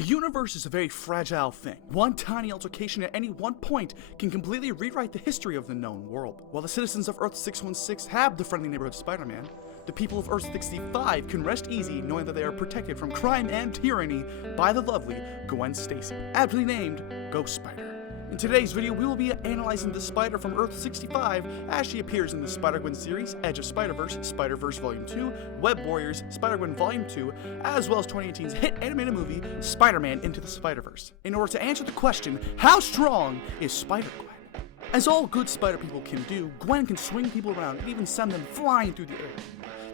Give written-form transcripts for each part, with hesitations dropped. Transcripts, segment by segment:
The universe is a very fragile thing. One tiny altercation at any one point can completely rewrite the history of the known world. While the citizens of Earth 616 have the friendly neighborhood Spider-Man, the people of Earth 65 can rest easy knowing that they are protected from crime and tyranny by the lovely Gwen Stacy, aptly named Ghost Spider. In today's video, we will be analyzing the Spider from Earth 65 as she appears in the Spider-Gwen series, Edge of Spider-Verse, Spider-Verse Volume 2, Web Warriors, Spider-Gwen Volume 2, as well as 2018's hit animated movie, Spider-Man Into the Spider-Verse. In order to answer the question, how strong is Spider-Gwen? As all good spider people can do, Gwen can swing people around and even send them flying through the air.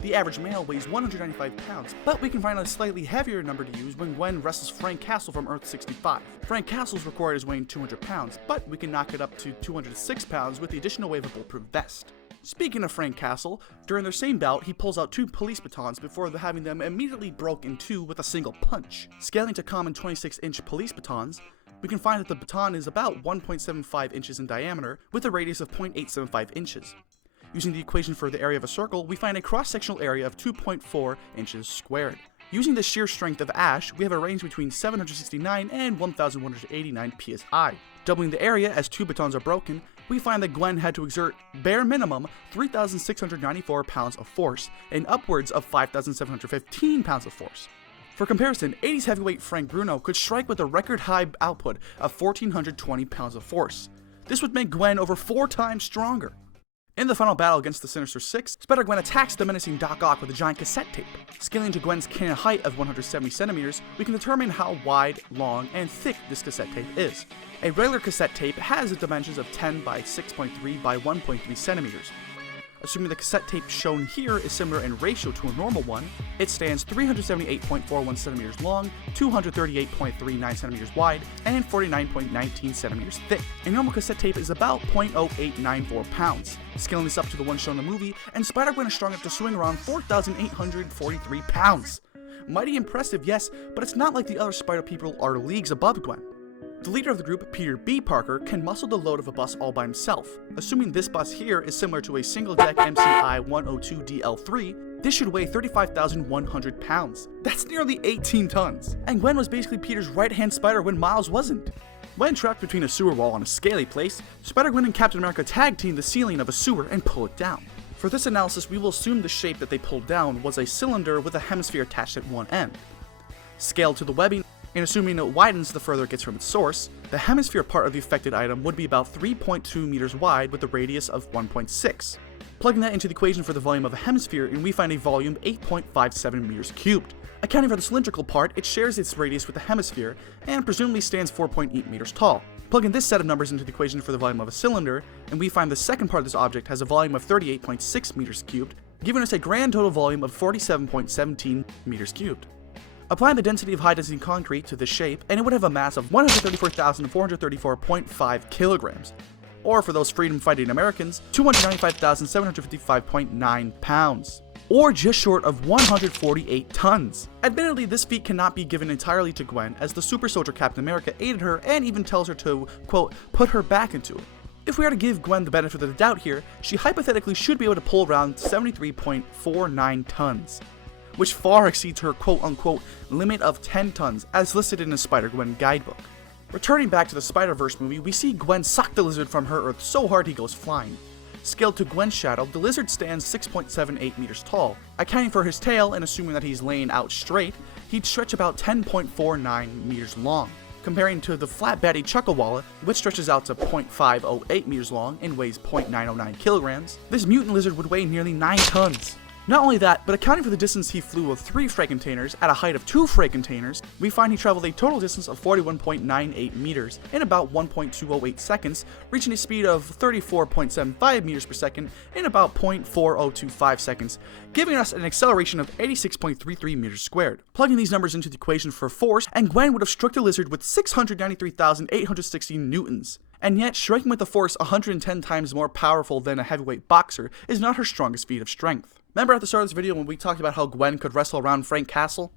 The average male weighs 195 pounds, but we can find a slightly heavier number to use when Gwen wrestles Frank Castle from Earth 65. Frank Castle's recorded as weighing 200 pounds, but we can knock it up to 206 pounds with the additional weight of a bulletproof vest. Speaking of Frank Castle, during their same bout, he pulls out 2 police batons before having them immediately broke in 2 with a single punch. Scaling to common 26-inch police batons, we can find that the baton is about 1.75 inches in diameter with a radius of 0.875 inches. Using the equation for the area of a circle, we find a cross-sectional area of 2.4 inches squared. Using the shear strength of ash, we have a range between 769 and 1189 psi. Doubling the area as 2 batons are broken, we find that Gwen had to exert, bare minimum, 3,694 pounds of force and upwards of 5,715 pounds of force. For comparison, 80s heavyweight Frank Bruno could strike with a record high output of 1,420 pounds of force. This would make Gwen over 4 times stronger. In the final battle against the Sinister Six, Spider-Gwen attacks the menacing Doc Ock with a giant cassette tape. Scaling to Gwen's cannon height of 170 centimeters, we can determine how wide, long, and thick this cassette tape is. A regular cassette tape has the dimensions of 10 by 6.3 by 1.3 centimeters. Assuming the cassette tape shown here is similar in ratio to a normal one, it stands 378.41 centimeters long, 238.39 centimeters wide, and 49.19 centimeters thick. A normal cassette tape is about 0.0894 pounds. Scaling this up to the one shown in the movie, and Spider-Gwen is strong enough to swing around 4,843 pounds. Mighty impressive, yes, but it's not like the other Spider people are leagues above Gwen. The leader of the group, Peter B. Parker, can muscle the load of a bus all by himself. Assuming this bus here is similar to a single-deck MCI 102 DL3, this should weigh 35,100 pounds. That's nearly 18 tons. And Gwen was basically Peter's right-hand spider when Miles wasn't. When trapped between a sewer wall and a scaly place, Spider-Gwen and Captain America tag-team the ceiling of a sewer and pull it down. For this analysis, we will assume the shape that they pulled down was a cylinder with a hemisphere attached at one end. Scaled to the webbing, and assuming it widens the further it gets from its source, the hemisphere part of the affected item would be about 3.2 meters wide with a radius of 1.6. Plugging that into the equation for the volume of a hemisphere, and we find a volume 8.57 meters cubed. Accounting for the cylindrical part, it shares its radius with the hemisphere, and presumably stands 4.8 meters tall. Plugging this set of numbers into the equation for the volume of a cylinder, and we find the second part of this object has a volume of 38.6 meters cubed, giving us a grand total volume of 47.17 meters cubed. Applying the density of high-density concrete to this shape, and it would have a mass of 134,434.5 kilograms, or for those freedom-fighting Americans, 295,755.9 pounds, or just short of 148 tons. Admittedly, this feat cannot be given entirely to Gwen, as the super soldier Captain America aided her and even tells her to, quote, put her back into it. If we are to give Gwen the benefit of the doubt here, she hypothetically should be able to pull around 73.49 tons. Which far exceeds her quote-unquote limit of 10 tons as listed in the Spider-Gwen guidebook. Returning back to the Spider-Verse movie, we see Gwen sock the lizard from her Earth so hard he goes flying. Scaled to Gwen's shadow, the lizard stands 6.78 meters tall. Accounting for his tail and assuming that he's laying out straight, he'd stretch about 10.49 meters long. Comparing to the flat batty Chuckawalla, which stretches out to 0.508 meters long and weighs 0.909 kilograms, this mutant lizard would weigh nearly 9 tons. Not only that, but accounting for the distance he flew with 3 freight containers at a height of 2 freight containers, we find he traveled a total distance of 41.98 meters in about 1.208 seconds, reaching a speed of 34.75 meters per second in about 0.4025 seconds, giving us an acceleration of 86.33 meters squared. Plugging these numbers into the equation for force, and Gwen would have struck the lizard with 693,860 newtons. And yet, striking with a force 110 times more powerful than a heavyweight boxer is not her strongest feat of strength. Remember at the start of this video when we talked about how Gwen could wrestle around Frank Castle?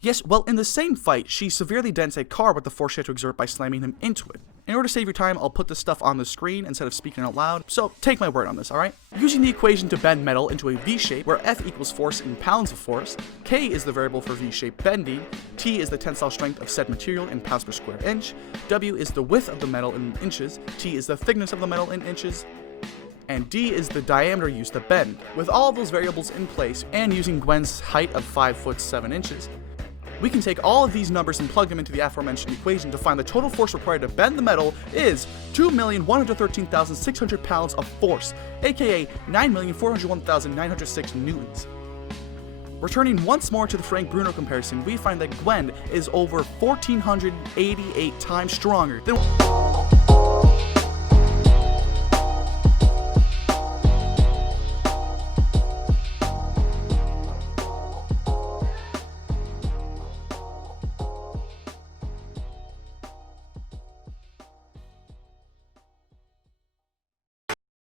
Yes, well, in the same fight, she severely dents a car with the force she had to exert by slamming him into it. In order to save your time, I'll put this stuff on the screen instead of speaking out loud, so take my word on this, alright? Using the equation to bend metal into a V-shape, where F equals force in pounds of force, K is the variable for V-shape bending, T is the tensile strength of said material in pounds per square inch, W is the width of the metal in inches, T is the thickness of the metal in inches, and D is the diameter used to bend. With all of those variables in place, and using Gwen's height of 5 foot 7 inches, we can take all of these numbers and plug them into the aforementioned equation to find the total force required to bend the metal is 2,113,600 pounds of force, aka 9,401,906 newtons. Returning once more to the Frank Bruno comparison, we find that Gwen is over 1,488 times stronger than